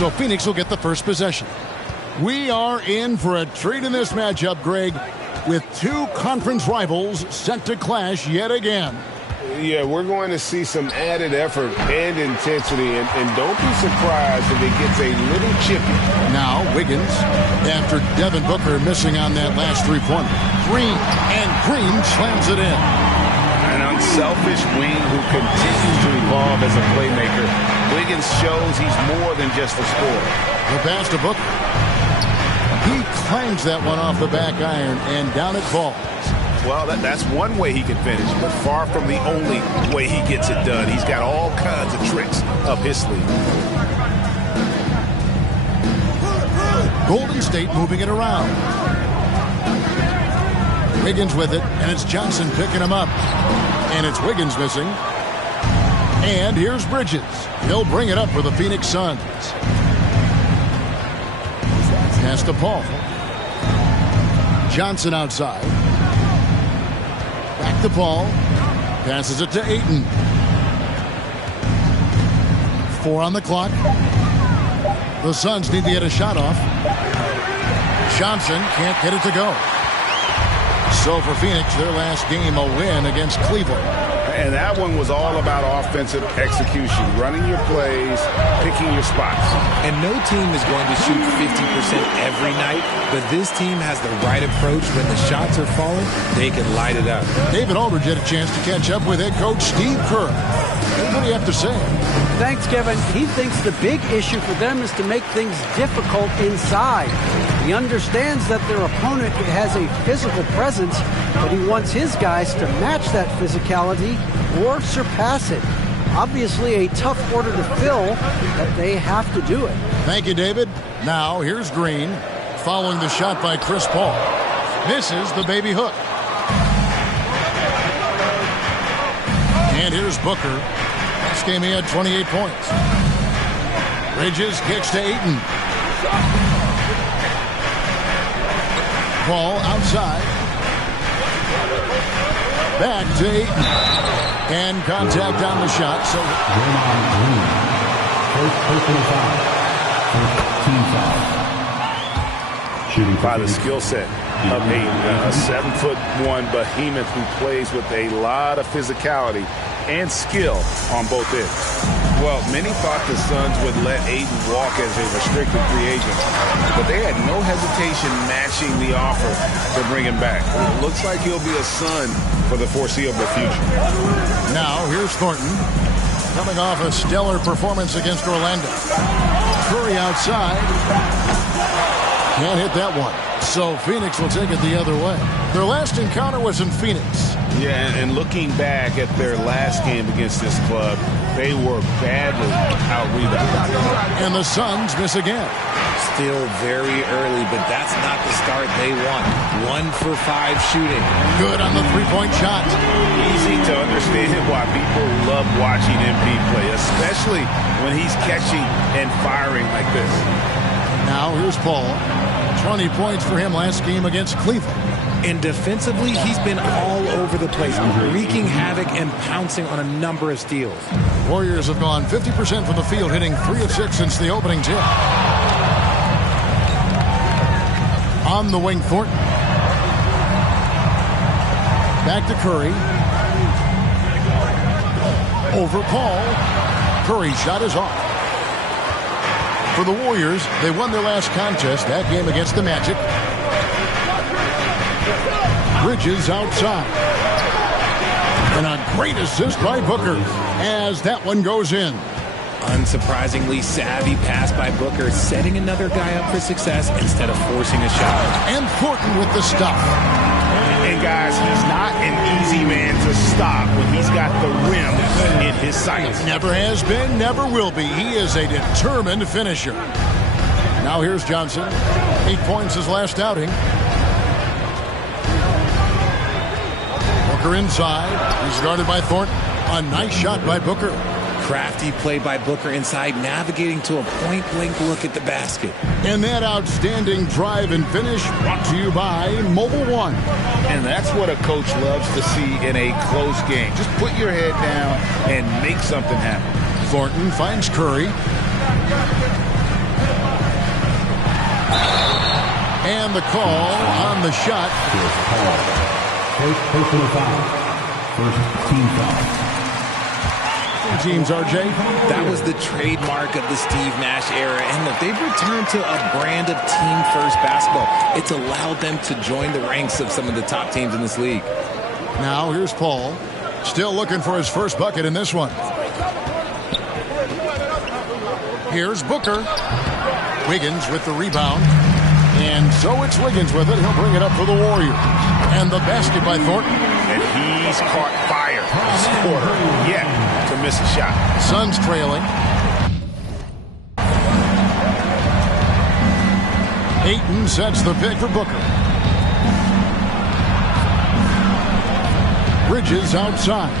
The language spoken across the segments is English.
So Phoenix will get the first possession. We are in for a treat in this matchup, Greg, with two conference rivals set to clash yet again. Yeah, we're going to see some added effort and intensity, and don't be surprised if it gets a little chippy. Now Wiggins, after Devin Booker missing on that last three-pointer. Green slams it in. An unselfish wing who continues to evolve as a playmaker. Wiggins shows he's more than just a scorer. The pass to Booker. He clangs that one off the back iron, and down it falls. Well, that's one way he can finish, but far from the only way he gets it done. He's got all kinds of tricks up his sleeve. Golden State moving it around. Wiggins with it, and it's Johnson picking him up. And it's Wiggins missing. And here's Bridges. He'll bring it up for the Phoenix Suns. Pass to Paul. Johnson outside. Back to Paul. Passes it to Ayton. 4 on the clock. The Suns need to get a shot off. Johnson can't get it to go. So for Phoenix, their last game, a win against Cleveland. And that one was all about offensive execution, running your plays, picking your spots. And no team is going to shoot 50% every night, but this team has the right approach. When the shots are falling, they can light it up. David Aldridge had a chance to catch up with head coach Steve Kerr. What do you have to say? Thanks, Kevin. He thinks the big issue for them is to make things difficult inside. He understands that their opponent has a physical presence, but he wants his guys to match that physicality or surpass it. Obviously a tough order to fill, but they have to do it. Thank you, David. Now here's Green, following the shot by Chris Paul. Misses the baby hook. And here's Booker. Last game he had 28 points. Bridges kicks to Ayton. Paul outside. Back to Ayton. And contact on the shot. So first personal foul. Team foul. Shooting by the skill set of Ayton, a 7'1" behemoth who plays with a lot of physicality and skill on both ends. Well, many thought the Suns would let Ayton walk as a restricted free agent, but they had no hesitation matching the offer to bring him back. It looks like he'll be a Sun for the foreseeable future. Now, here's Thornton, coming off a stellar performance against Orlando. Curry outside. Can't hit that one. So Phoenix will take it the other way. Their last encounter was in Phoenix. Yeah, and looking back at their last game against this club, they were badly out-rebounded. And the Suns miss again. Still very early, but that's not the start they want. 1 for 5 shooting. Good on the three-point shot. Easy to understand why people love watching MP play, especially when he's catching and firing like this. Now here's Paul. 20 points for him last game against Cleveland. And defensively, he's been all over the place, wreaking havoc and pouncing on a number of steals. Warriors have gone 50% from the field, hitting 3 of 6 since the opening tip. On the wing, Thornton. Back to Curry. Over Paul. Curry's shot is off. For the Warriors, they won their last contest, that game against the Magic. Bridges outside. And a great assist by Booker as that one goes in. Unsurprisingly savvy pass by Booker, setting another guy up for success instead of forcing a shot. And Thornton with the stop. And guys, he's not an easy man to stop when he's got the rim in his sights. Never has been, never will be. He is a determined finisher. Now here's Johnson. 8 points his last outing. Booker inside. He's guarded by Thornton. A nice shot by Booker. Crafty play by Booker inside, navigating to a point-blank look at the basket. And that outstanding drive and finish brought to you by Mobile One. And that's what a coach loves to see in a close game. Just put your head down and make something happen. Thornton finds Curry. And the call on the shot. First personal foul. First team foul. Teams, RJ. That was the trademark of the Steve Nash era. And look, they've returned to a brand of team-first basketball. It's allowed them to join the ranks of some of the top teams in this league. Now here's Paul. Still looking for his first bucket in this one. Here's Booker. Wiggins with the rebound. And so it's Wiggins with it. He'll bring it up for the Warriors. And the basket by Thornton. And he's caught fire this quarter. Yet to miss a shot. Suns trailing. Ayton sets the pick for Booker. Bridges outside.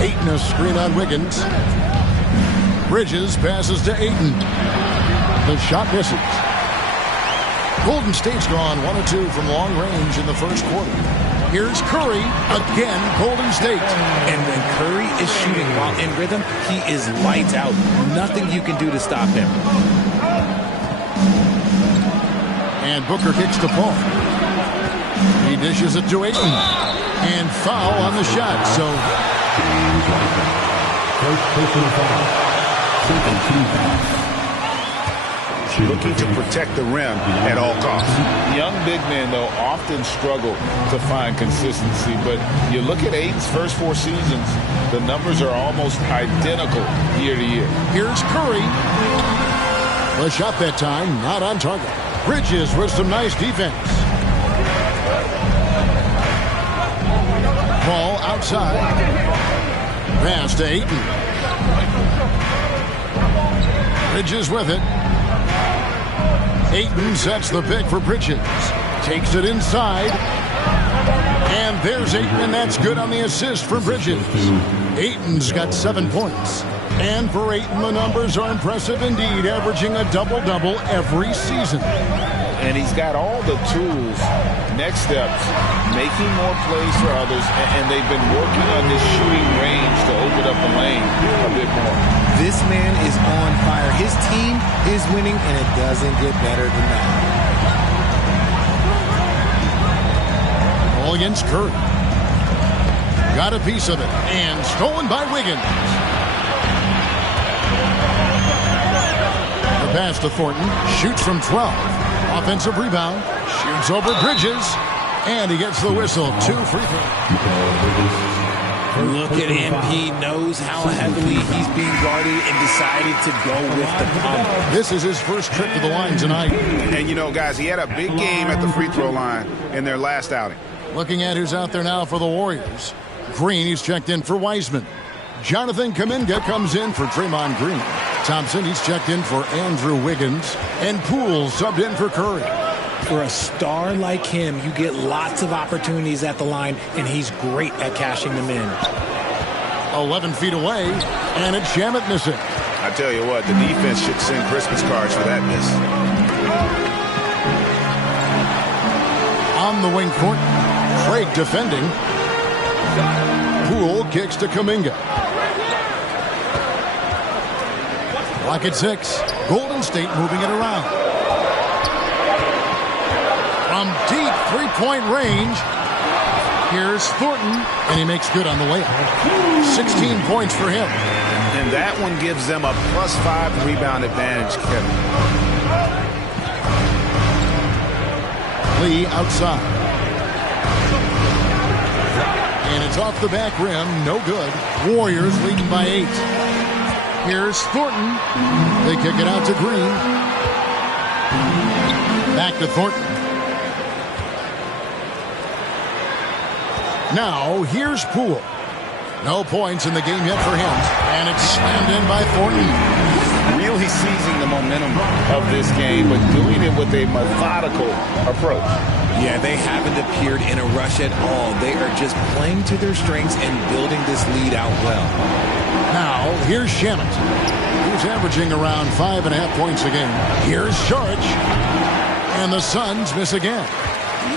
Ayton a screen on Wiggins. Bridges passes to Ayton. The shot misses. Golden State's gone 1 of 2 from long range in the first quarter. Here's Curry, again, Golden State. And when Curry is shooting while in rhythm, he is lights out. Nothing you can do to stop him. And Booker kicks to Paul. He dishes it to Ayton. And foul on the shot. So First personal foul. Second team foul. Looking to protect the rim at all costs. Young big men, though, often struggle to find consistency. But you look at Ayton's first 4 seasons, the numbers are almost identical year to year. here's Curry. The shot that time, not on target. Bridges with some nice defense. Ball outside. Pass to Ayton. Bridges with it. Ayton sets the pick for Bridges. Takes it inside. And there's Ayton, and that's good on the assist for Bridges. Ayton's got 7 points. And for Ayton, the numbers are impressive indeed, averaging a double-double every season. And he's got all the tools. Next steps, making more plays for others, and they've been working on this shooting range to open up the lane a bit more. This man is on fire. His team is winning, and it doesn't get better than that. Ball against Curry. Got a piece of it, and stolen by Wiggins. The pass to Thornton, shoots from 12. Offensive rebound, shoots over Bridges, and he gets the whistle. 2 free throws. Look at him. He knows how heavily he's being guarded and decided to go with the pump. This is his first trip to the line tonight. And, you know, guys, he had a big game at the free throw line in their last outing. Looking at who's out there now for the Warriors. Green, he's checked in for Wiseman. Jonathan Kuminga comes in for Draymond Green. Thompson, he's checked in for Andrew Wiggins. And Poole subbed in for Curry. For a star like him, you get lots of opportunities at the line, and he's great at cashing them in. 11 feet away, and it's Shamet missing. I tell you what, the defense should send Christmas cards for that miss. On the wing court, Craig defending. Poole kicks to Kuminga. Clock at 6. Golden State moving it around. From deep three-point range, here's Thornton, and he makes good on the layup. 16 points for him. And that one gives them a +5 rebound advantage, Kevin. Lee outside. And it's off the back rim, no good. Warriors leading by 8. Here's Thornton. They kick it out to Green. Back to Thornton. Now, here's Poole. No points in the game yet for him. And it's slammed in by Thornton. Really seizing the momentum of this game, but doing it with a methodical approach. Yeah, they haven't appeared in a rush at all. They are just playing to their strengths and building this lead out well. Now, here's Shamet, who's averaging around 5.5 points a game. Here's Saric. And the Suns miss again.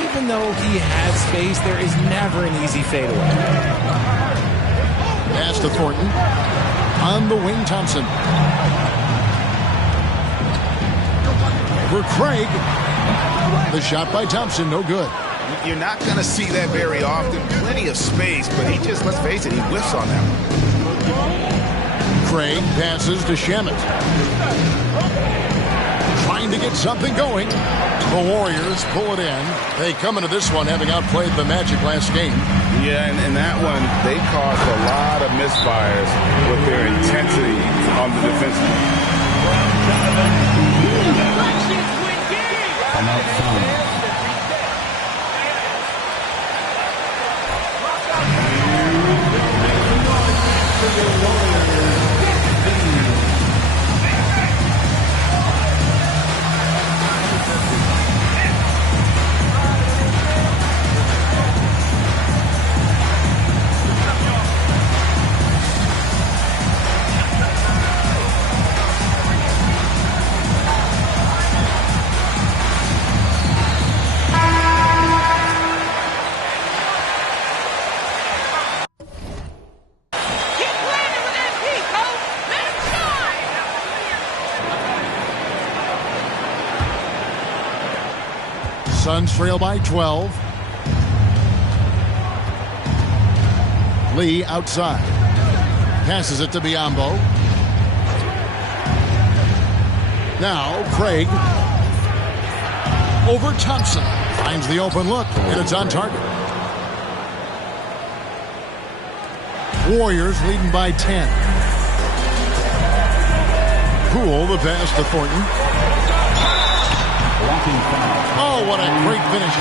Even though he has space, there is never an easy fadeaway. Pass to Thornton. On the wing, Thompson. For Craig. The shot by Thompson, no good. You're not going to see that very often. Plenty of space, but he just, let's face it, he whiffs on that one. Craig passes to Shamet. Trying to get something going. The Warriors pull it in. They come into this one having outplayed the Magic last game. Yeah, and in that one, they caused a lot of misfires with their intensity on the defensive end. Suns trail by 12. Lee outside. Passes it to Biyombo. Now Craig. Over Thompson. Finds the open look, and it's on target. Warriors leading by 10. Poole, the pass to Thornton. Oh, what a great finish.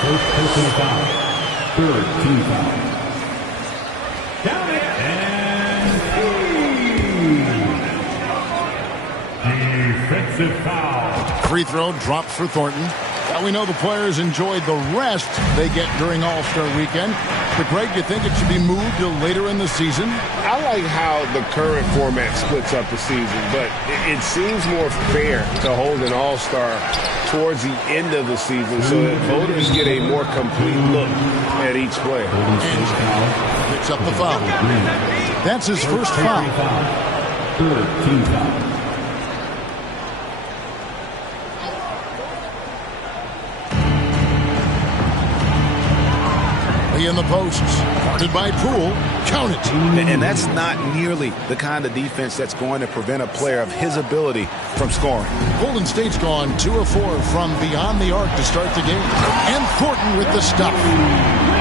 First personal foul. Third team foul. Count it. And defensive foul. Free throw drops for Thornton. Now we know the players enjoyed the rest they get during All-Star Weekend. But Greg, you think it should be moved to later in the season? I like how the current format splits up the season, but it seems more fair to hold an All-Star towards the end of the season so that voters get a more complete look at each player. And picks up the foul. That's his first foul. Third team foul. In the posts, guarded by Poole. Count it. And that's not nearly the kind of defense that's going to prevent a player of his ability from scoring. Golden State's gone 2 of 4 from beyond the arc to start the game. And Thornton with the stuff.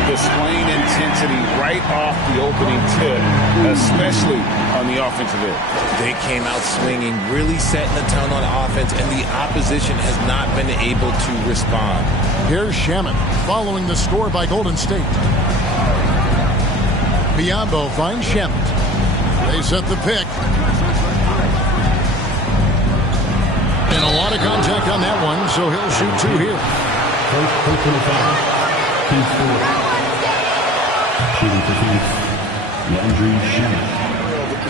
Displaying intensity right off the opening tip, especially on the offensive end. They came out swinging, really setting the tone on offense, and the opposition has not been able to respond. Here's Shamet following the score by Golden State. Biyombo finds Shamet. They set the pick. And a lot of contact on that one, so he'll shoot 2 here. First personal foul. Team score. Shooting for Phoenix, Landry Shamet.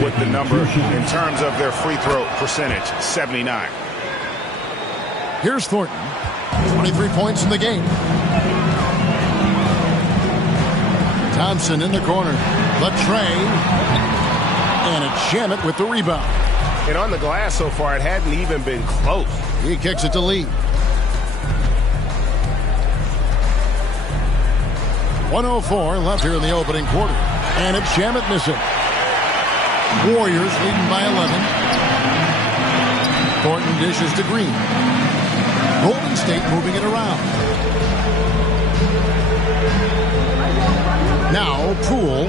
With the number in terms of their free throw percentage, 79. Here's Thornton. 23 points in the game. Thompson in the corner. Latre. And it's Shamet with the rebound. And on the glass so far, it hadn't even been close. He kicks it to Lee. 1:04 left here in the opening quarter. And it's Shamet missing. Warriors leading by 11. Thornton dishes to Green. Golden State moving it around. Now Poole.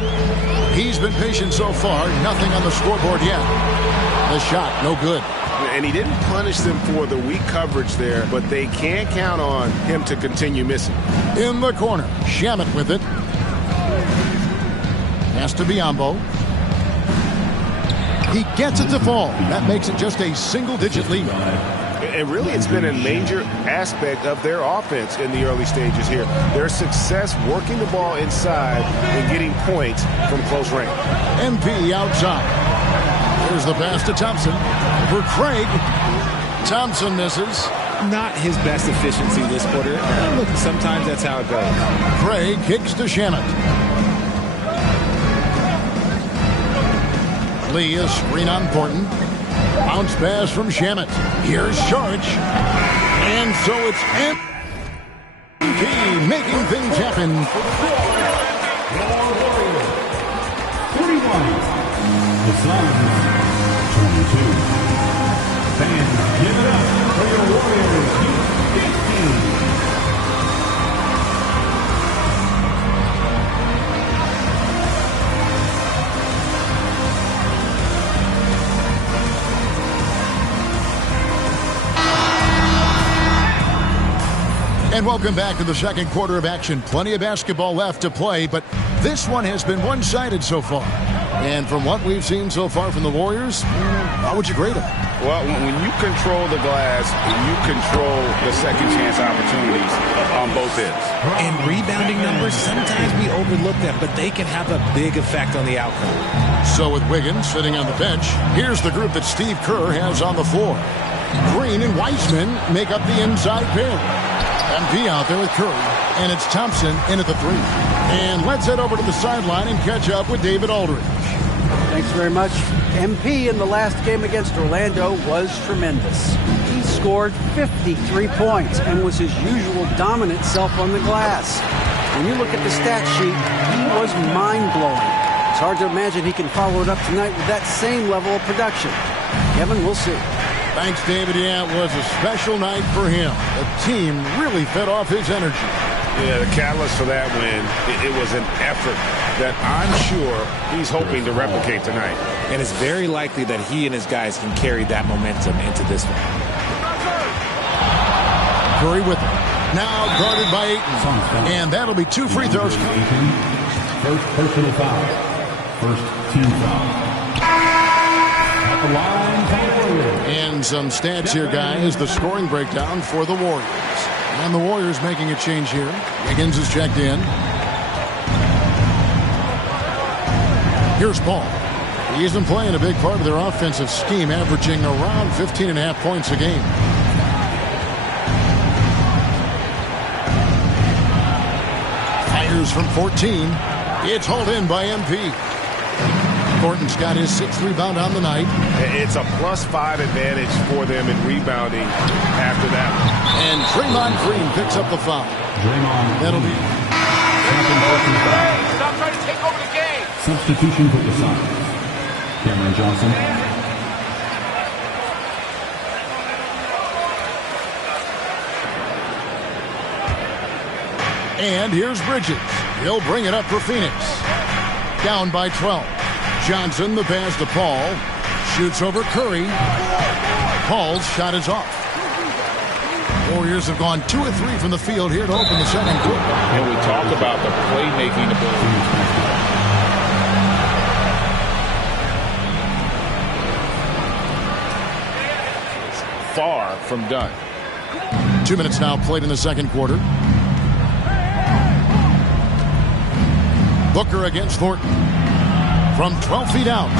He's been patient so far. Nothing on the scoreboard yet. The shot, no good. And he didn't punish them for the weak coverage there, but they can't count on him to continue missing. In the corner, Shamet with it. Pass to Biyombo. He gets it to fall. That makes it just a single-digit lead. And really, it's been a major aspect of their offense in the early stages here. Their success working the ball inside and getting points from close range. MP outside. Here's the pass to Thompson. For Craig. Thompson misses. Not his best efficiency this quarter. Look, sometimes that's how it goes. Craig kicks to Shamet. Lee, a screen on Thornton. Bounce pass from Shamet. Here's Sharch. And so it's MP making things happen. 41. The Suns, 22. Fans, give it up for your Warriors, 15. And welcome back to the second quarter of action. Plenty of basketball left to play, but this one has been one-sided so far. And from what we've seen so far from the Warriors, how would you grade them? Well, when you control the glass, you control the second chance opportunities on both ends. And rebounding numbers, sometimes we overlook them, but they can have a big effect on the outcome. So with Wiggins sitting on the bench, here's the group that Steve Kerr has on the floor. Green and Wiseman make up the inside pair. MP out there with Curry, and it's Thompson in at the three. And let's head over to the sideline and catch up with David Aldridge. Thanks very much. MP in the last game against Orlando was tremendous. He scored 53 points and was his usual dominant self on the glass. When you look at the stat sheet, he was mind-blowing. It's hard to imagine he can follow it up tonight with that same level of production. Kevin, we'll see. Thanks, David. Yeah, it was a special night for him. The team really fed off his energy. Yeah, the catalyst for that win, it was an effort that I'm sure he's hoping to replicate tonight. And it's very likely that he and his guys can carry that momentum into this one. Curry with it. Now guarded by Ayton. And that'll be 2 free throws. First personal foul. First team foul. At the line, and some stats here, guys. The scoring breakdown for the Warriors. And the Warriors making a change here. Wiggins is checked in. Here's Paul. He isn't playing a big part of their offensive scheme, averaging around 15.5 points a game. Fires from 14. It's hauled in by MP. Thornton's got his 6th rebound on the night. It's a +5 advantage for them in rebounding after that. And Draymond Green picks up the foul. Draymond. That'll be. Stop trying to take over the game. Substitution for the Suns. Cameron Johnson. And here's Bridges. He'll bring it up for Phoenix. Down by 12. Johnson, the pass to Paul. Shoots over Curry. Paul's shot is off. Warriors have gone 2 of 3 from the field here to open the second quarter. And we talk about the playmaking ability. Far from done. 2 minutes now played in the second quarter. Booker against Thornton. From 12 feet out.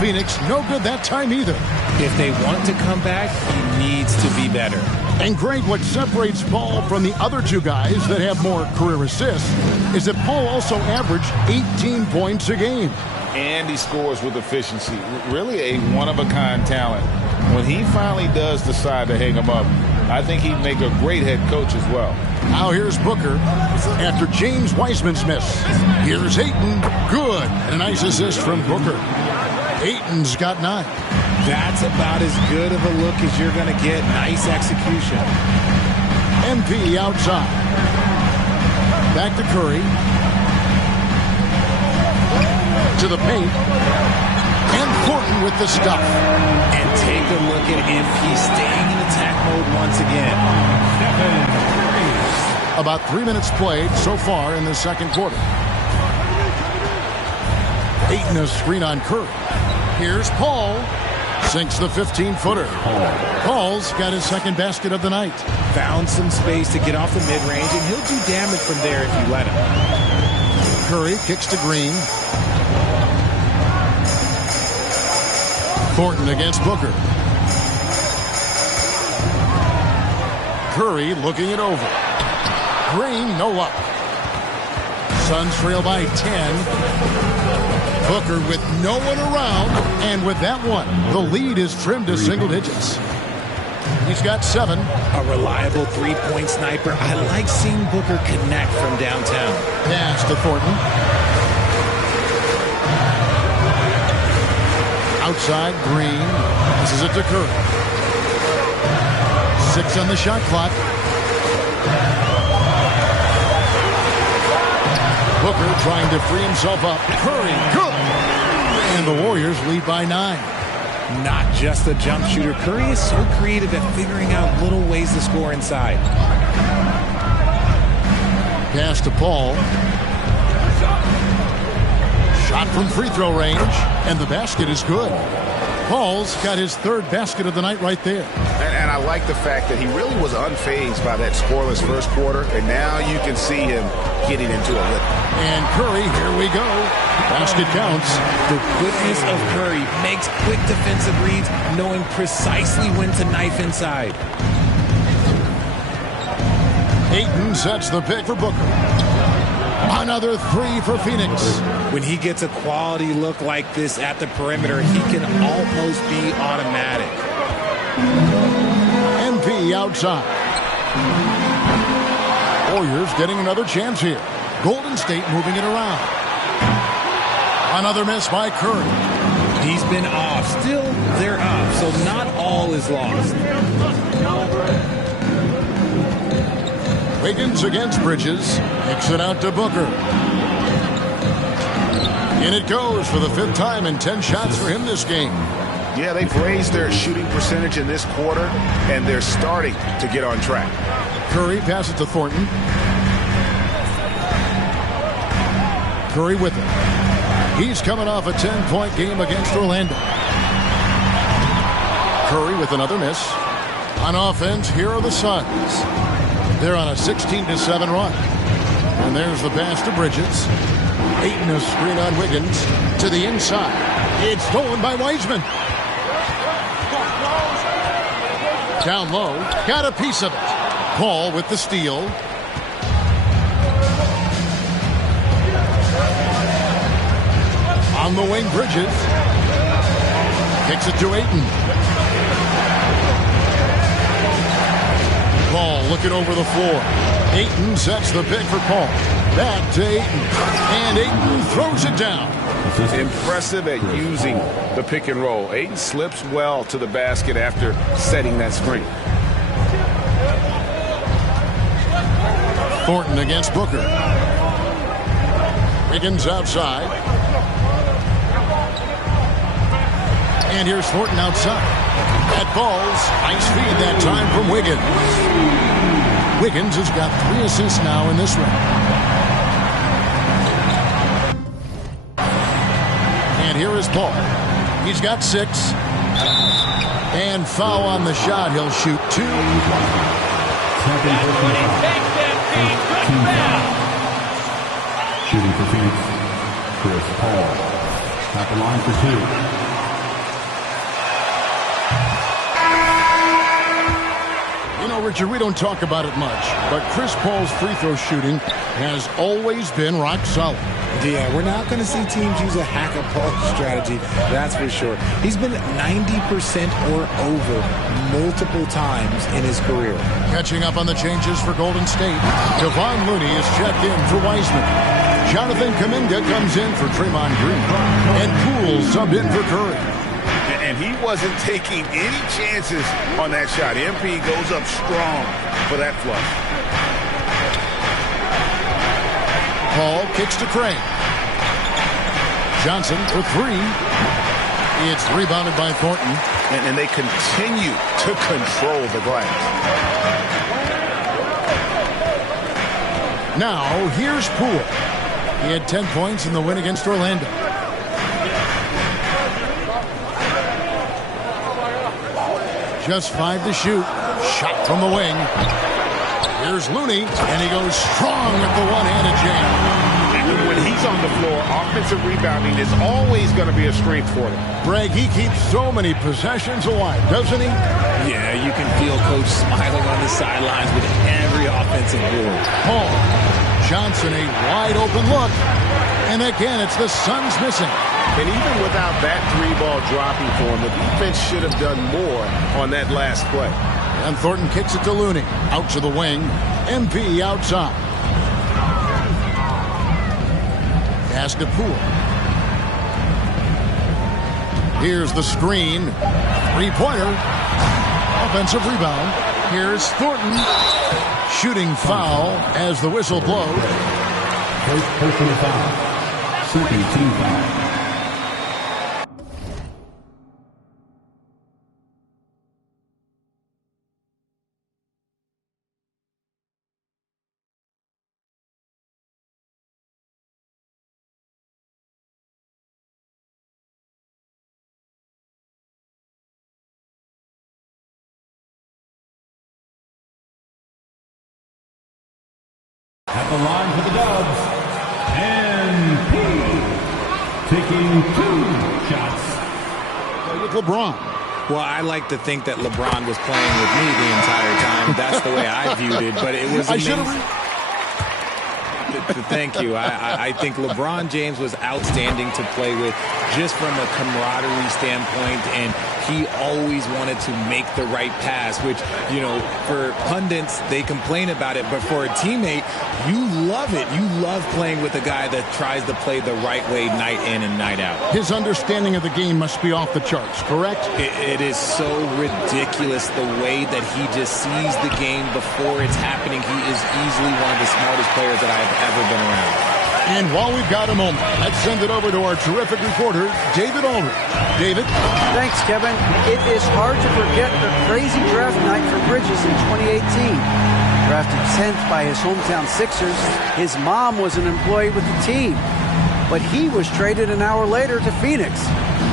Phoenix no good that time either. If they want to come back, he needs to be better. And Greg, what separates Paul from the other 2 guys that have more career assists is that Paul also averaged 18 points a game. And he scores with efficiency. Really a one-of-a-kind talent. When he finally does decide to hang him up, I think he'd make a great head coach as well. Now here's Booker after James Wiseman's miss. Here's Ayton. Good. And a nice assist from Booker. Ayton's got 9. That's about as good of a look as you're going to get. Nice execution. MP outside. Back to Curry. To the paint. And Thornton with the stuff. And take a look at MP staying in attack mode once again. About 3 minutes played so far in the second quarter. Ayton a screen on Curry. Here's Paul. Sinks the 15-footer. Paul's got his second basket of the night. Found some space to get off the mid-range, and he'll do damage from there if you let him. Curry kicks to Green. Thornton against Booker. Curry looking it over. Green, no luck. Suns trail by 10. Booker with no one around, and with that one, the lead is trimmed to single digits. He's got 7. A reliable three-point sniper. I like seeing Booker connect from downtown. Pass to Thornton. Outside, Green. This is it to Curry. 6 on the shot clock. Booker trying to free himself up. Curry, good. And the Warriors lead by 9. Not just a jump shooter. Curry is so creative at figuring out little ways to score inside. Pass to Paul. Shot from free throw range, and the basket is good. Paul's got his 3rd basket of the night right there. And I like the fact that he really was unfazed by that scoreless first quarter, and now you can see him getting into a rhythm. And Curry, here we go. Basket counts. The quickness of Curry makes quick defensive reads, knowing precisely when to knife inside. Ayton sets the pick for Booker. Another 3 for Phoenix. When he gets a quality look like this at the perimeter, he can almost be automatic. MP outside. Warriors getting another chance here. Golden State moving it around. Another miss by Curry. He's been off. Still, they're up, so not all is lost. Wiggins against Bridges. Kicks it out to Booker. In it goes for the 5th time and 10 shots for him this game. Yeah, they've raised their shooting percentage in this quarter, and they're starting to get on track. Curry passes to Thornton. Curry with it. He's coming off a 10-point game against Orlando. Curry with another miss. On offense, here are the Suns. They're on a 16-7 run. And there's the pass to Bridges. Ayton a screen on Wiggins to the inside. It's stolen by Wiseman. Down low, got a piece of it. Paul with the steal. On the wing, Bridges. Kicks it to Ayton. Paul looking over the floor. Ayton sets the pick for Paul. Back to Ayton. And Ayton throws it down. Impressive at using the pick and roll. Ayton slips well to the basket after setting that screen. Thornton against Booker. Wiggins outside. And here's Thornton outside. That ball's nice feed that time from Wiggins. Wiggins has got 3 assists now in this one. And here is Paul. He's got 6. And foul on the shot. He'll shoot 2. Shooting for Phoenix, Chris Paul. At the line for 2. You know, Richard, we don't talk about it much, but Chris Paul's free throw shooting has always been rock solid. Yeah, we're not going to see teams use a hack-a-Paul strategy, that's for sure. He's been 90% or over multiple times in his career. Catching up on the changes for Golden State, Kevon Looney is checked in for Wiseman. Jonathan Kuminga comes in for Draymond Green. And Poole subbed in for Curry. And he wasn't taking any chances on that shot. MP goes up strong for that flush. Paul kicks to Crane. Johnson for 3. It's rebounded by Thornton. And they continue to control the glass. Now, here's Poole. He had 10 points in the win against Orlando. Just 5 to shoot. Shot from the wing. Here's Looney, and he goes strong with the one-handed jam. When he's on the floor, offensive rebounding is always going to be a strength for him. Greg, he keeps so many possessions alive, doesn't he? Yeah, you can feel Coach smiling on the sidelines with every offensive board. Paul. Johnson, a wide-open look. And again, it's the Suns missing. And even without that 3-ball dropping for him, the defense should have done more on that last play. And Thornton kicks it to Looney. Out to the wing. MP outside. Pass to Poole. Here's the screen. Three-pointer. Offensive rebound. Here's Thornton. Shooting foul as the whistle blows. First personal foul. Second team foul. At the line for the Dubs, MP taking 2 shots. With LeBron. Well, I like to think that LeBron was playing with me the entire time. That's the way I viewed it, but it was amazing. Thank you. I think LeBron James was outstanding to play with just from a camaraderie standpoint, and he always wanted to make the right pass, which, you know, for pundits, they complain about it, but for a teammate, you love it. You love playing with a guy that tries to play the right way night in and night out. His understanding of the game must be off the charts, correct? It is so ridiculous the way that he just sees the game before it's happening. He is easily one of the smartest players that I have ever been around. And while we've got a moment, let's send it over to our terrific reporter, David Aldridge. David? Thanks, Kevin. It is hard to forget the crazy draft night for Bridges in 2018. Drafted 10th by his hometown Sixers, his mom was an employee with the team. But he was traded an hour later to Phoenix.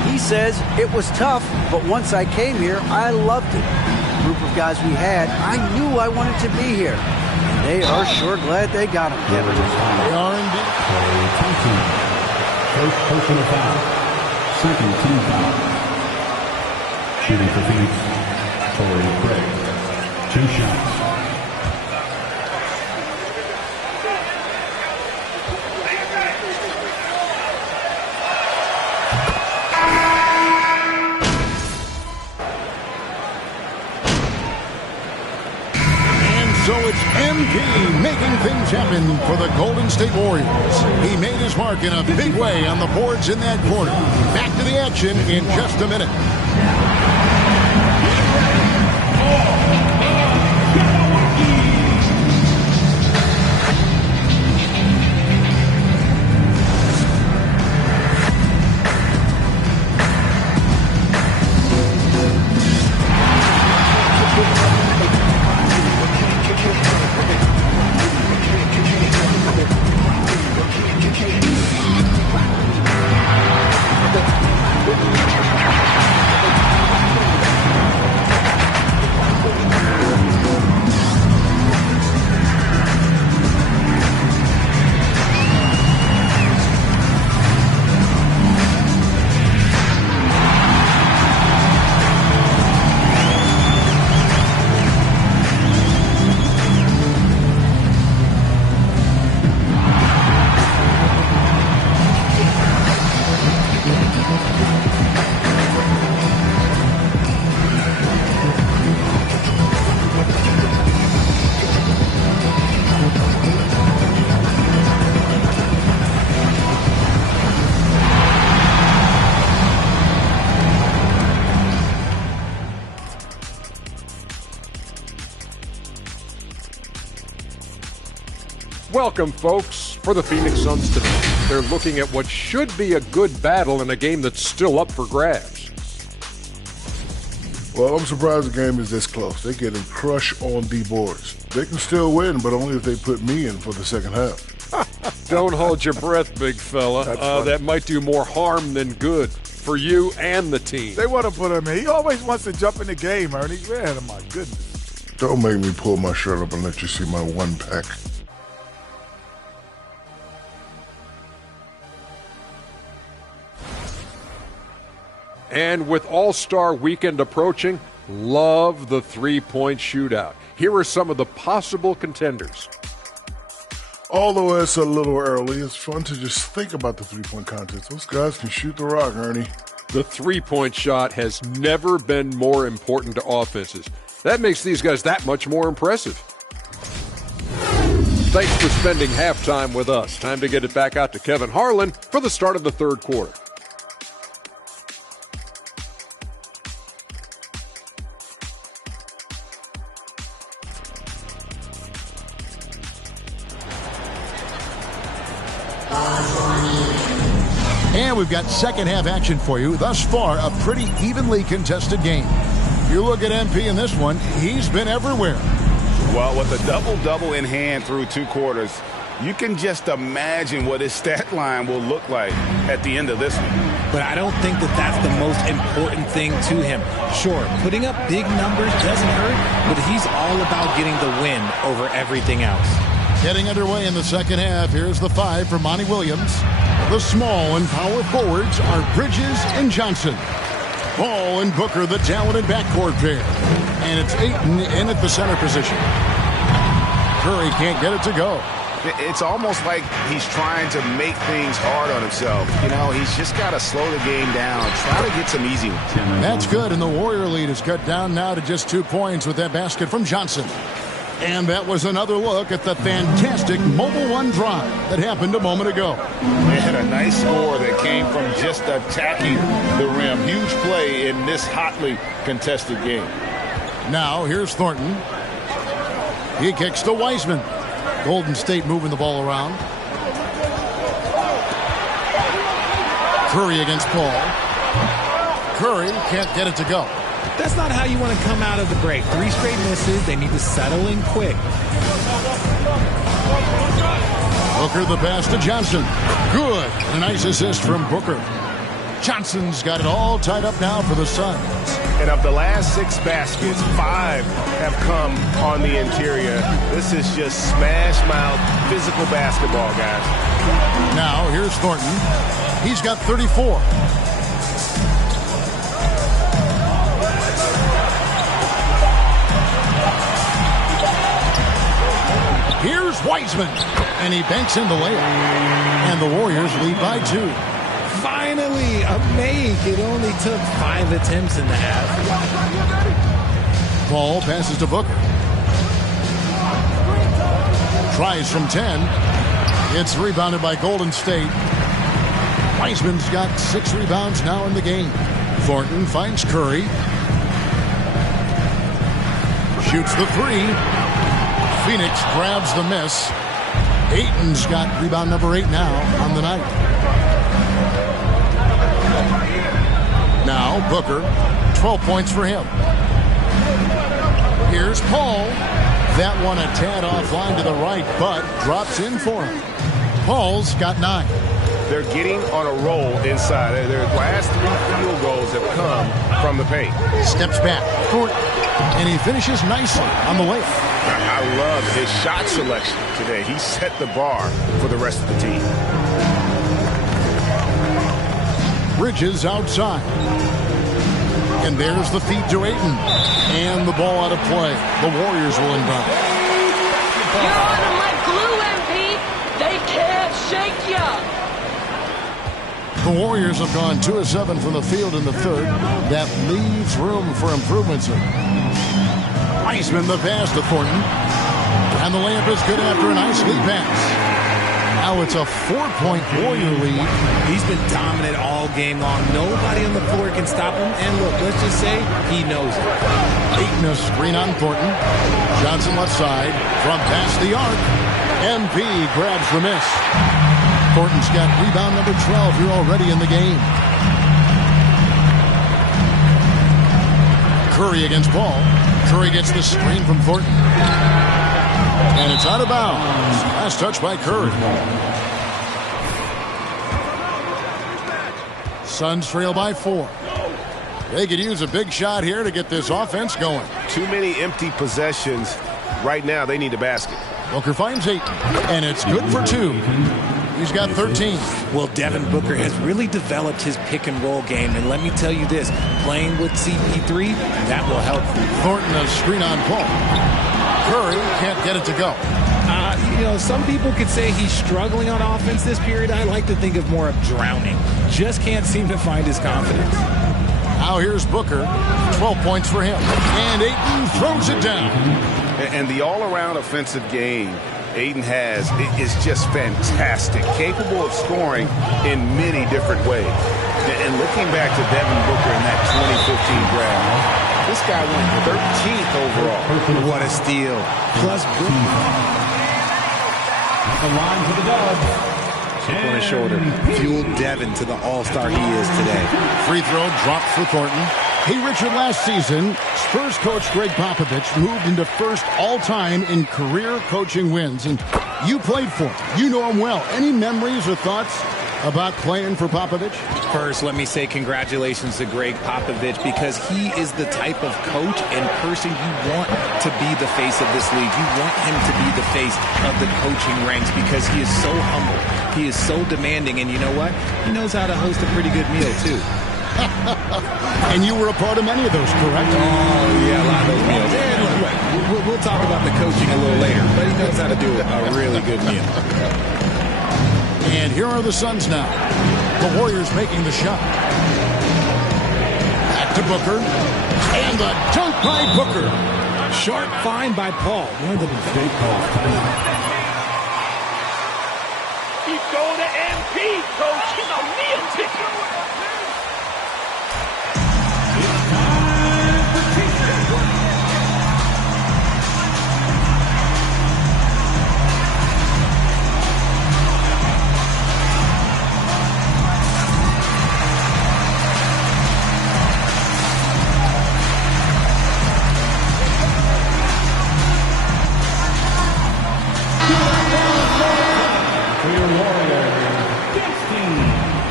He says, it was tough, but once I came here, I loved it. The group of guys we had, I knew I wanted to be here. They are sure glad they got him, Kevin. They are indeed. First personal foul. Second team foul. Shooting for Phoenix, Torrey Craig. 2 shots. So it's MP making things happen for the Golden State Warriors. He made his mark in a big way on the boards in that quarter. Back to the action in just a minute. Welcome, folks. For the Phoenix Suns today, they're looking at what should be a good battle in a game that's still up for grabs. Well, I'm surprised the game is this close. They're getting crushed on the boards. They can still win, but only if they put me in for the second half. Don't hold your breath, big fella. That might do more harm than good for you and the team. They want to put him in. He always wants to jump in the game, Ernie. Man, oh my goodness. Don't make me pull my shirt up and let you see my one pack. And with All-Star Weekend approaching, love the three-point shootout. Here are some of the possible contenders. Although it's a little early, it's fun to just think about the three-point contest. Those guys can shoot the rock, Ernie. The three-point shot has never been more important to offenses. That makes these guys that much more impressive. Thanks for spending halftime with us. Time to get it back out to Kevin Harlan for the start of the third quarter. And we've got second half action for you. Thus far, a pretty evenly contested game. You look at MP in this one, he's been everywhere. Well, with a double-double in hand through 2 quarters, you can just imagine what his stat line will look like at the end of this one. But I don't think that that's the most important thing to him. Sure, putting up big numbers doesn't hurt, but he's all about getting the win over everything else. Getting underway in the second half, here's the 5 for Monty Williams. The small and power forwards are Bridges and Johnson. Ball and Booker, the talented backcourt pair. And it's Ayton in at the center position. Curry can't get it to go. It's almost like he's trying to make things hard on himself. You know, he's just got to slow the game down, try to get some easy ones. That's good, and the Warrior lead is cut down now to just 2 points with that basket from Johnson. And that was another look at the fantastic Mobile One drive that happened a moment ago. They had a nice score that came from just attacking the rim. Huge play in this hotly contested game. Now, here's Thornton. He kicks to Wiseman. Golden State moving the ball around. Curry against Paul. Curry can't get it to go. That's not how you want to come out of the break. 3 straight misses. They need to settle in quick. Booker the pass to Johnson. Good. A nice assist from Booker. Johnson's got it all tied up now for the Suns. And of the last 6 baskets, 5 have come on the interior. This is just smash mouth physical basketball, guys. Now here's Thornton. He's got 34. Here's Wiseman, and he banks in the layup. And the Warriors lead by 2. Finally, a make. It only took 5 attempts in the half. Paul passes to Booker. Tries from 10. It's rebounded by Golden State. Wiseman's got 6 rebounds now in the game. Thornton finds Curry. Shoots the 3. Phoenix grabs the miss. Ayton's got rebound number 8 now on the night. Now Booker, 12 points for him. Here's Paul. That one a tad offline to the right, but drops in for him. Paul's got 9. They're getting on a roll inside. Their last 3 field goals have come from the paint. Steps back, and he finishes nicely on the layup. I love his shot selection today. He set the bar for the rest of the team. Bridges outside. And there's the feed to Ayton. And the ball out of play. The Warriors will inbound. You're on them like glue, MP. They can't shake ya. The Warriors have gone 2 of 7 from the field in the third. That leaves room for improvements. Wiseman the pass to Thornton. And the layup is good after a nice lead pass. Now it's a 4-point Warrior lead. He's been dominant all game long. Nobody on the floor can stop him. And look, let's just say he knows it. Ayton a screen on Thornton. Johnson left side. From past the arc. MP grabs the miss. Thornton's got rebound number 12 here already in the game. Curry against Paul. Curry gets the screen from Thornton. And it's out of bounds. Last touch by Curry. Suns trail by 4. They could use a big shot here to get this offense going. Too many empty possessions. Right now, they need a basket. Booker finds 8. And it's good for 2. He's got 13. Well, Devin Booker has really developed his pick-and-roll game. And let me tell you this, playing with CP3, that will help. Thornton a screen on Paul. Curry can't get it to go. Some people could say he's struggling on offense this period. I like to think of more of drowning. Just can't seem to find his confidence. Now here's Booker. 12 points for him. And Ayton throws it down. And the all-around offensive game Ayton has is just fantastic, capable of scoring in many different ways. And looking back to Devin Booker in that 2015 draft, this guy went 13th overall. What a steal. Plus Booker. The line for the dub. Chip on his shoulder. Fueled Devin to the all-star he is today. Free throw dropped for Thornton. Hey, Richard, last season, Spurs coach Greg Popovich moved into first all-time in career coaching wins. And you played for him. You know him well. Any memories or thoughts about playing for Popovich? First, let me say congratulations to Greg Popovich, because he is the type of coach and person you want to be the face of this league. You want him to be the face of the coaching ranks, because he is so humble. He is so demanding, and you know what? He knows how to host a pretty good meal, too. And you were a part of many of those, correct? Oh, yeah, a lot of those meals. And we'll talk about the coaching a little later, but he knows how to do a really good meal. And here are the Suns now. The Warriors making the shot. Back to Booker. And the dunk by Booker. Sharp find by Paul. One of the big calls. Keep going to MP, coach. He's a meal ticket.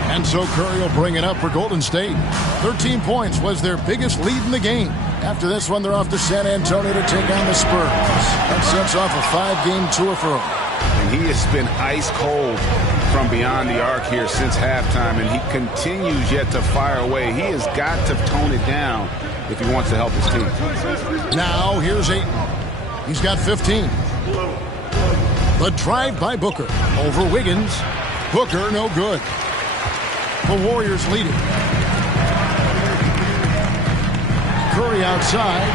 And so Curry will bring it up for Golden State. 13 points was their biggest lead in the game. After this one, they're off to San Antonio to take on the Spurs. That sets off a 5-game tour for him. And he has been ice cold from beyond the arc here since halftime, and he continues yet to fire away. He has got to tone it down if he wants to help his team. Now here's Ayton. He's got 15. The drive by Booker over Wiggins. Booker no good. The Warriors leading. Curry outside.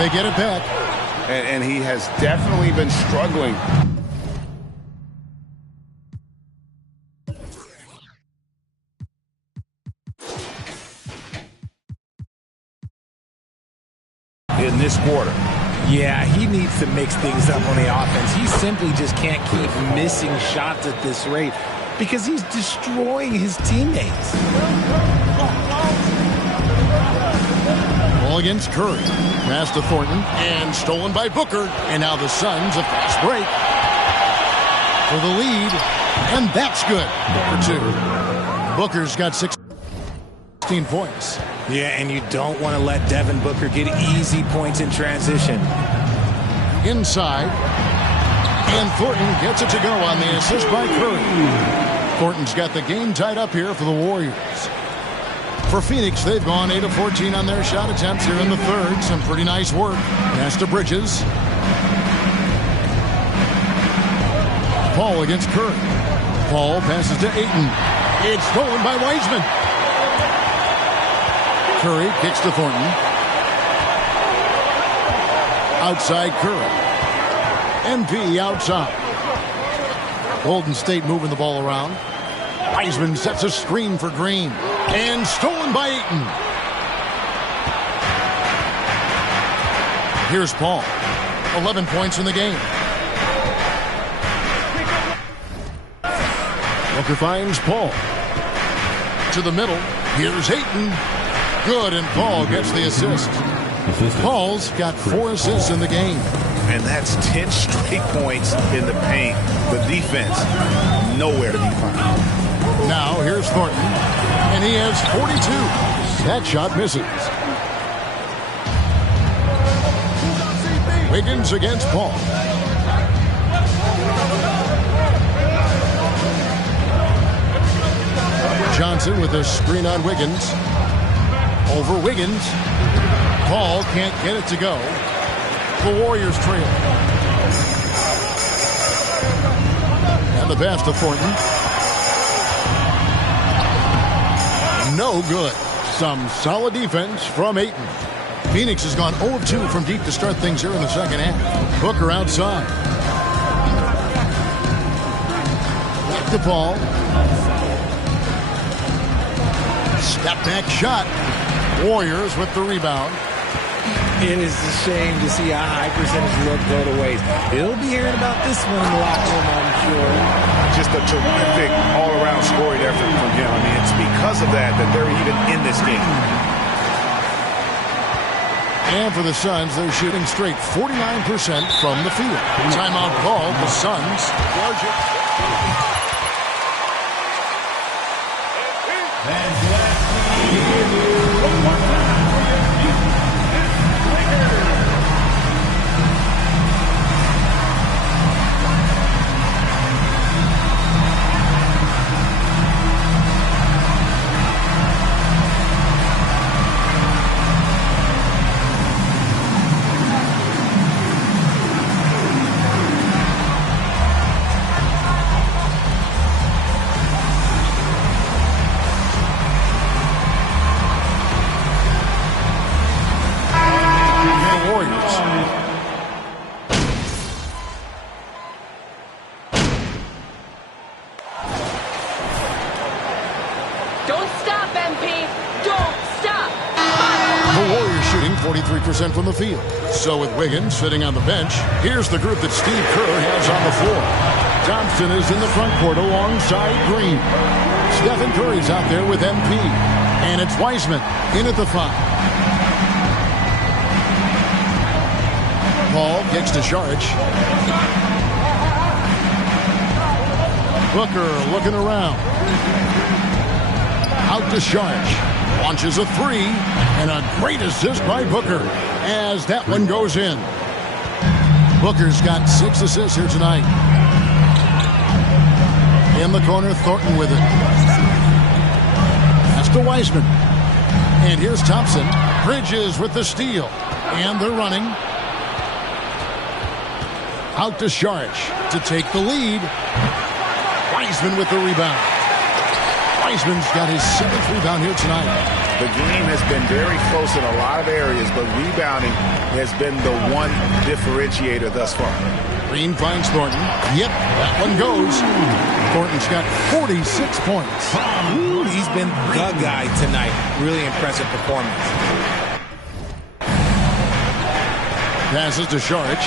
They get it back. And he has definitely been struggling. In this quarter. Yeah, he needs to mix things up on the offense. He simply just can't keep missing shots at this rate, because he's destroying his teammates. Ball against Curry. Pass to Thornton. And stolen by Booker. And now the Suns, a fast break for the lead. And that's good for 2. Booker's got 16 points. Yeah, and you don't want to let Devin Booker get easy points in transition. Inside. And Thornton gets it to go on the assist by Curry. Thornton's got the game tied up here for the Warriors. For Phoenix, they've gone 8 of 14 on their shot attempts here in the third. Some pretty nice work. Pass to Bridges. Paul against Curry. Paul passes to Ayton. It's stolen by Wiseman. Curry kicks to Thornton. Outside Curry. MP outside. Golden State moving the ball around. Wiseman sets a screen for Green. And stolen by Ayton. Here's Paul. 11 points in the game. Booker finds Paul. To the middle. Here's Ayton. Good, and Paul gets the assist. Paul's got 4 assists in the game. And that's 10 straight points in the paint. The defense, nowhere to be found. Now, here's Thornton. And he has 42. That shot misses. Wiggins against Paul. Johnson with a screen on Wiggins. Over Wiggins. Paul can't get it to go. The Warriors trail. And the pass to Thornton. No good. Some solid defense from Ayton. Phoenix has gone 0 of 2 from deep to start things here in the second half. Booker outside. Back to Paul. Step back shot. Warriors with the rebound. It is a shame to see a high percentage look go to waste. He'll be hearing about this one in the locker room, I'm sure. Just a terrific all-around scoring effort from him. I mean, it's because of that they're even in this game. And for the Suns, they're shooting straight 49% from the field. Timeout called. The Suns. Don't stop, MP. Don't stop. 43% from the field. So with Wiggins sitting on the bench, here's the group that Steve Kerr has on the floor. Thompson is in the front court alongside Green. Stephen Curry's out there with MP. And it's Wiseman in at the 5. Paul gets to Saric. Booker looking around. Out to Saric. Launches a 3, and a great assist by Booker as that one goes in. Booker's got 6 assists here tonight. In the corner, Thornton with it. That's to Wiseman. And here's Thompson. Bridges with the steal. And they're running. Out to Saric to take the lead. Wiseman with the rebound. Wiseman's got his 7th rebound here tonight. The game has been very close in a lot of areas, but rebounding has been the one differentiator thus far. Green finds Thornton. Yep, that one goes. Thornton's got 46 points. Ooh, he's been the guy tonight. Really impressive performance. Passes to Saric.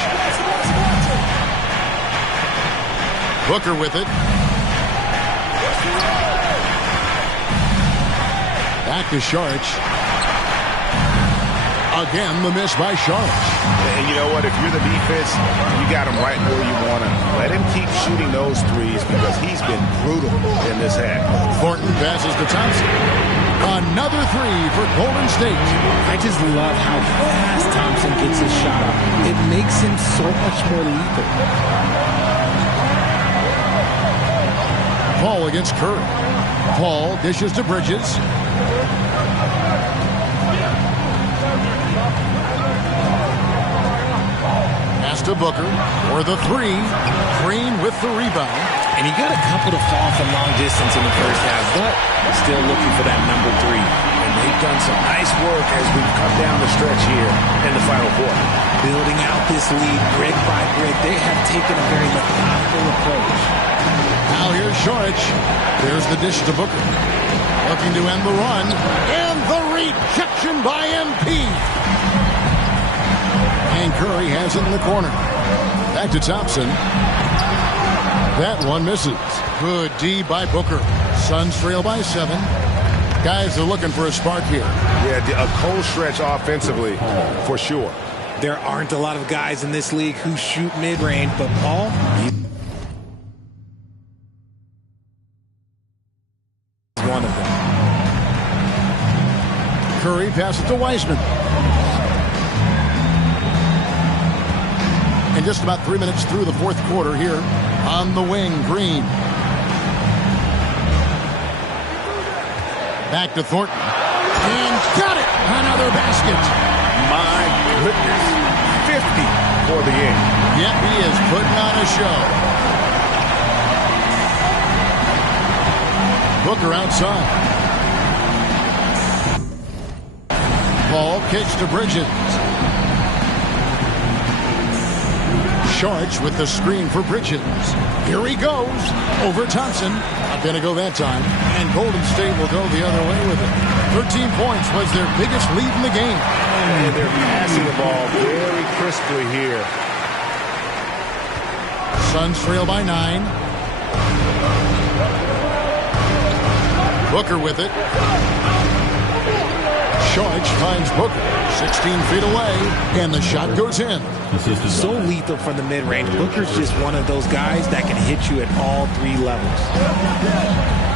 Booker with it. Back to Saric. Again, the miss by Saric. And you know what? If you're the defense, you got him right where you want him. Let him keep shooting those threes because he's been brutal in this half. Thornton passes to Thompson. Another 3 for Golden State. I just love how fast Thompson gets his shot up. It makes him so much more lethal. Paul against Curry. Paul dishes to Bridges. Pass to Booker for the 3. Green with the rebound. And he got a couple to fall from long distance in the first half, but still looking for that number 3. And they've done some nice work as we've come down the stretch here in the final quarter. Building out this lead brick by brick, they have taken a very methodical approach. Now here's Saric. There's the dish to Booker. Looking to end the run. And the rejection by MP. And Curry has it in the corner. Back to Thompson. That one misses. Good D by Booker. Suns trail by 7. Guys are looking for a spark here. Yeah, a cold stretch offensively for sure. There aren't a lot of guys in this league who shoot mid-range, but Paul, one of them. Curry passes to Wiseman. And just about 3 minutes through the 4th quarter here on the wing, Green. Back to Thornton. And got it! Another basket. My goodness. 50 for the game. Yep, he is putting on a show. Booker outside. Ball kicks to Bridges. Sharch with the screen for Bridges. Here he goes. Over Thompson. Not going to go that time. And Golden State will go the other way with it. 13 points was their biggest lead in the game. And they're passing the ball very crisply here. Suns trail by 9. Booker with it. Sharch finds Booker 16 feet away, and the shot goes in. So lethal from the mid-range. Booker's just one of those guys that can hit you at all 3 levels.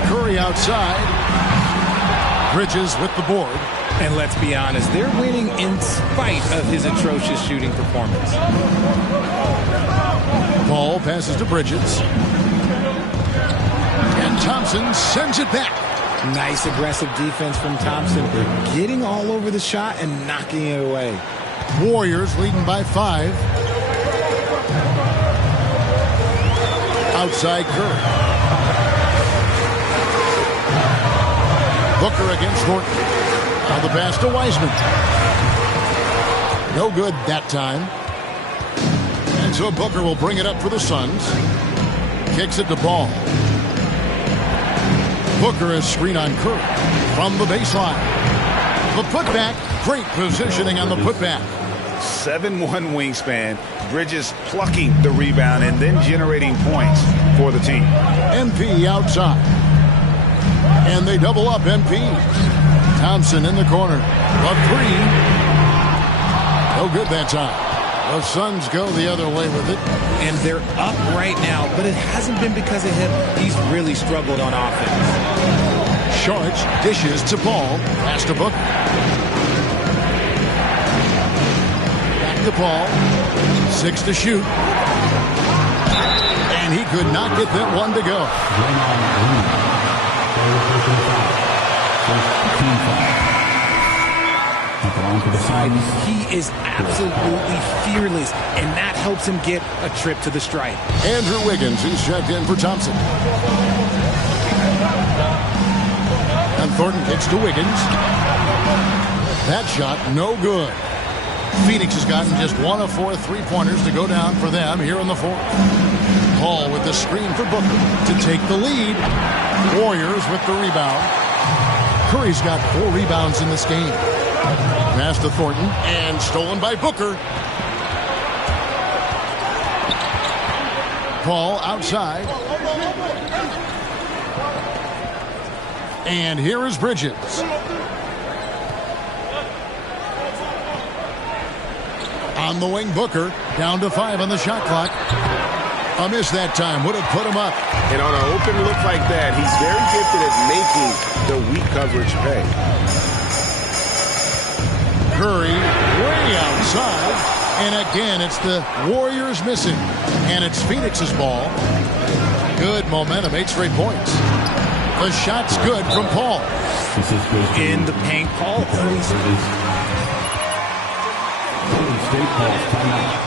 Curry outside. Bridges with the board. And let's be honest, they're winning in spite of his atrocious shooting performance. Ball passes to Bridges. And Thompson sends it back. Nice aggressive defense from Thompson, getting all over the shot and knocking it away. Warriors leading by 5. Outside Curry. Booker against Thornton. Now the pass to Wiseman. No good that time. And so Booker will bring it up for the Suns. Kicks it to Ball. Booker is screen on Curry from the baseline. The putback, great positioning on the putback. 7'1" wingspan, Bridges plucking the rebound and then generating points for the team. MP outside. And they double up MP. Thompson in the corner. A 3. No good that time. The Suns go the other way with it. And they're up right now, but it hasn't been because of him. He's really struggled on offense. Sharch dishes to Ball. Pass to Booker. Back to Ball. 6 to shoot. And he could not get that one to go. He is absolutely fearless, and that helps him get a trip to the stripe. Andrew Wiggins, who's checked in for Thompson. And Thornton kicks to Wiggins. That shot, no good. Phoenix has gotten just 1 of 4 3-pointers to go down for them here in the 4th. Hall with the screen for Booker to take the lead. Warriors with the rebound. Curry's got 4 rebounds in this game. Pass to Thornton and stolen by Booker. Ball outside. And here is Bridges. On the wing, Booker. Down to 5 on the shot clock. A miss that time would have put him up. And on an open look like that, he's very gifted at making the weak coverage pay. Curry way outside. And again, it's the Warriors missing. And it's Phoenix's ball. Good momentum, 8 straight points. The shot's good from Paul. In the paint, Paul always... State calls timeout.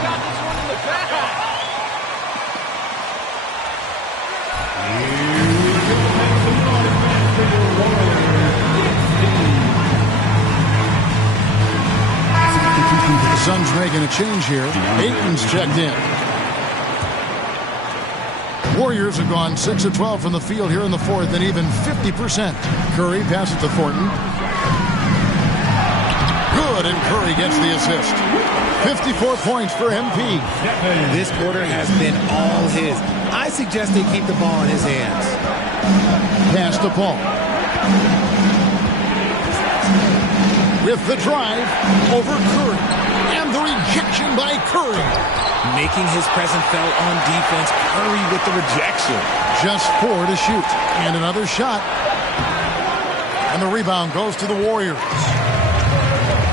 The Suns making a change here. Ayton's checked in. Warriors have gone 6 of 12 from the field here in the 4th and even 50%. Curry passes to Thornton. Good, and Curry gets the assist. 54 points for MP. This quarter has been all his. I suggest they keep the ball in his hands. Pass to Paul. With the drive over Curry. And the rejection by Curry. Making his presence felt on defense. Curry with the rejection. Just 4 to shoot. And another shot. And the rebound goes to the Warriors.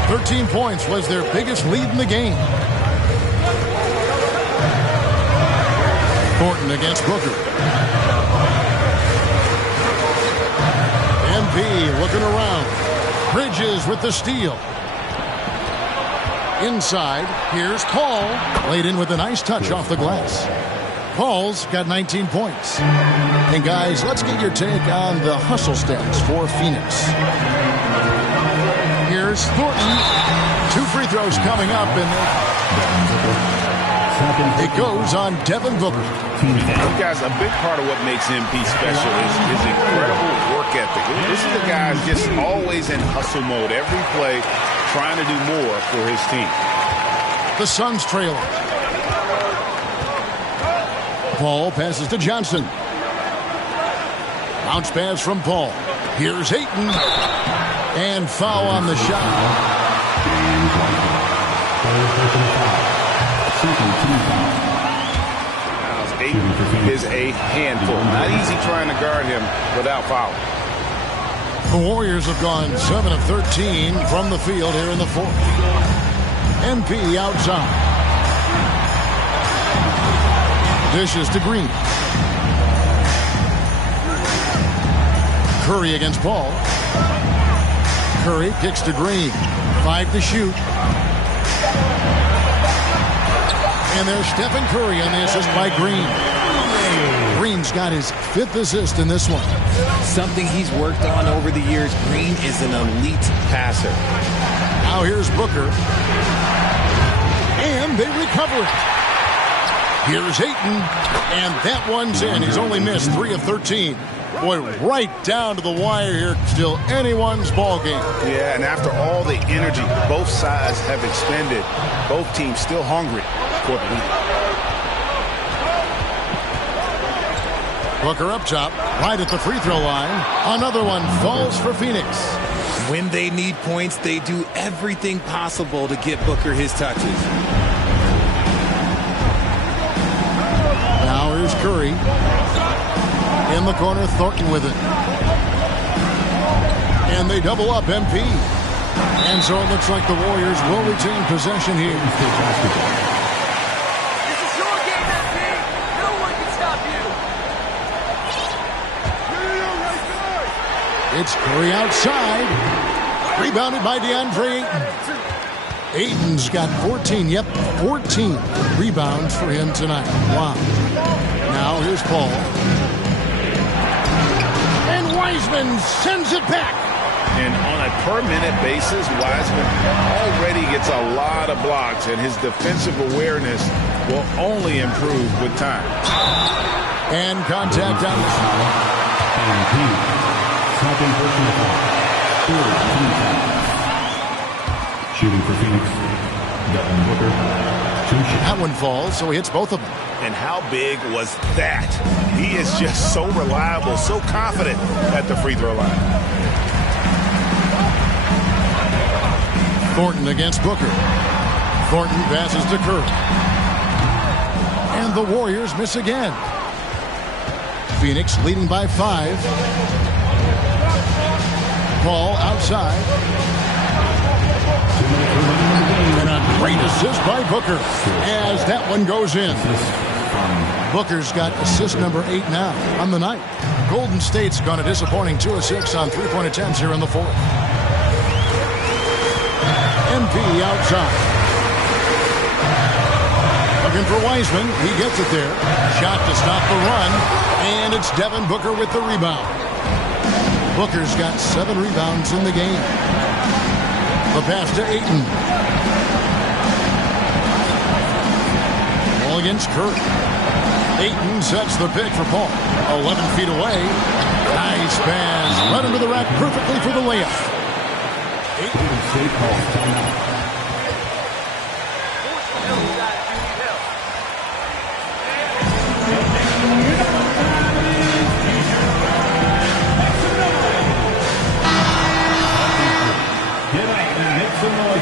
13 points was their biggest lead in the game. Thornton against Booker. MP looking around. Bridges with the steal. Inside, here's Paul. Laid in with a nice touch off the glass. Paul's got 19 points. And guys, let's get your take on the hustle stats for Phoenix. Here's Thornton. 2 free throws coming up, and it goes on Devin Booker. Well, guys, a big part of what makes MP special is his incredible work ethic. This is the guy just always in hustle mode, every play trying to do more for his team. The Suns trail. Paul passes to Johnson. Bounce pass from Paul. Here's Ayton. And foul on the shot. Ayton is a handful. Not easy trying to guard him without fouling. The Warriors have gone 7 of 13 from the field here in the fourth. MP outside. Dishes to Green. Curry against Paul. Curry kicks to Green. 5 to shoot. And there's Stephen Curry on the assist by Green. Green's got his 5th assist in this one. Something he's worked on over the years. Green is an elite passer. Now here's Booker. And they recover it. Here's Ayton. And that one's in. He's only missed 3 of 13. Boy, right down to the wire here. Still anyone's ball game. Yeah, and after all the energy both sides have expended, both teams still hungry for the lead. Booker up top, right at the free throw line. Another one falls for Phoenix. When they need points, they do everything possible to get Booker his touches. Now here's Curry. In the corner, Thornton with it. And they double up MP. And so it looks like the Warriors will retain possession here. This is your game, MP. No one can stop you. It's Curry outside. Rebounded by DeAndre Ayton. Ayton's got 14. Yep, 14 rebounds for him tonight. Wow. Now here's Paul. And Wiseman sends it back. And on a per-minute basis, Wiseman already gets a lot of blocks, and his defensive awareness will only improve with time. And contact on the Shooting for Phoenix, Devin Booker. That one falls, so he hits both of them. And how big was that? He is just so reliable, so confident at the free throw line. Thornton against Booker. Thornton passes to Curry. And the Warriors miss again. Phoenix leading by 5. Paul outside. And a great assist by Booker as that one goes in. Booker's got assist number 8 now on the night. Golden State's gone a disappointing 2 of 6 on three-point attempts here in the fourth. MP outside. Looking for Wiseman. He gets it there. Shot to stop the run. And it's Devin Booker with the rebound. Booker's got 7 rebounds in the game. The pass to Ayton. Ball against Curry. Ayton sets the pick for Paul. 11 feet away. Nice pass. Right into the rack perfectly for the layup.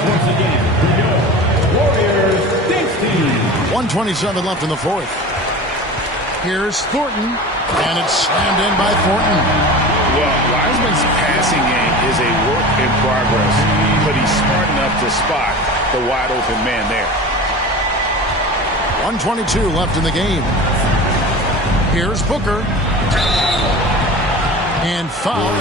Once again, Warriors 1:27 left in the fourth. Here's Thornton, and it's slammed in by Thornton. Well, Wiseman's passing game is a work in progress, but he's smart enough to spot the wide open man there. 1:22 left in the game. Here's Booker. And foul.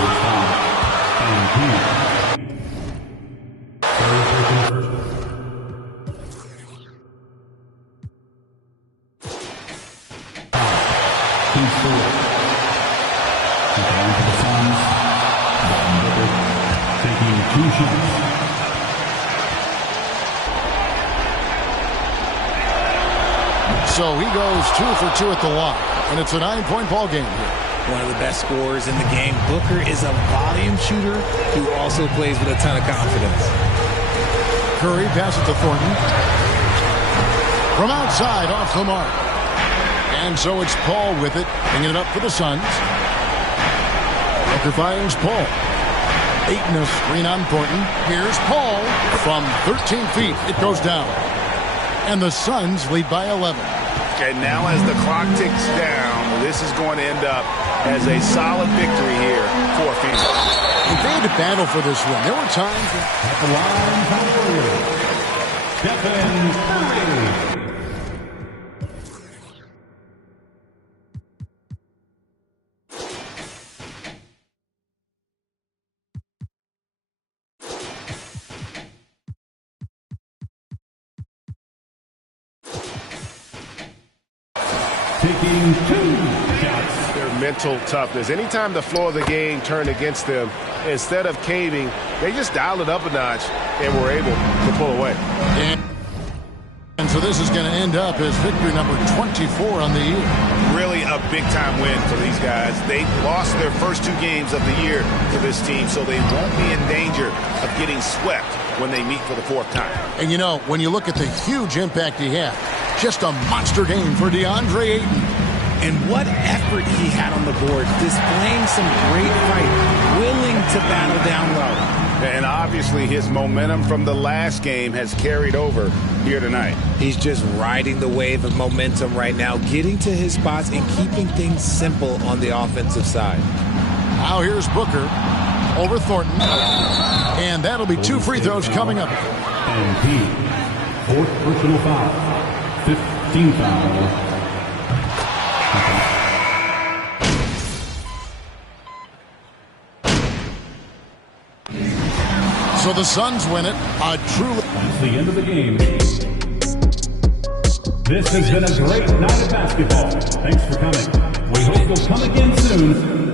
2 shots. So he goes 2 for 2 at the line, and it's a 9-point ball game here. One of the best scorers in the game. Booker is a volume shooter who also plays with a ton of confidence. Curry passes to Thornton. From outside, off the mark. And so it's Paul with it, bringing it up for the Suns. Booker fires Paul. Ayton a screen on Thornton. Here's Paul from 13 feet. It goes down. And the Suns lead by 11. And now as the clock ticks down, this is going to end up as a solid victory here for Phoenix. And they had to battle for this win. There were times At the line for the Warriors, Stephen Curry. Taking 2 shots. Their mental toughness. Anytime the floor of the game turned against them, instead of caving, they just dialed it up a notch and were able to pull away. And so this is going to end up as victory number 24 on the year. Really a big-time win for these guys. They lost their first 2 games of the year to this team, so they won't be in danger of getting swept when they meet for the 4th time. And, you know, when you look at the huge impact he had, just a monster game for DeAndre Ayton. And what effort he had on the board, displaying some great fight, willing to battle down low. And obviously his momentum from the last game has carried over here tonight. He's just riding the wave of momentum right now, getting to his spots and keeping things simple on the offensive side. Now here's Booker over Thornton. And that'll be 2 free throws coming up. And he, 4th personal foul. 15 foul. So the Suns win it. That's the end of the game. This has been a great night of basketball. Thanks for coming. We hope you'll come again soon.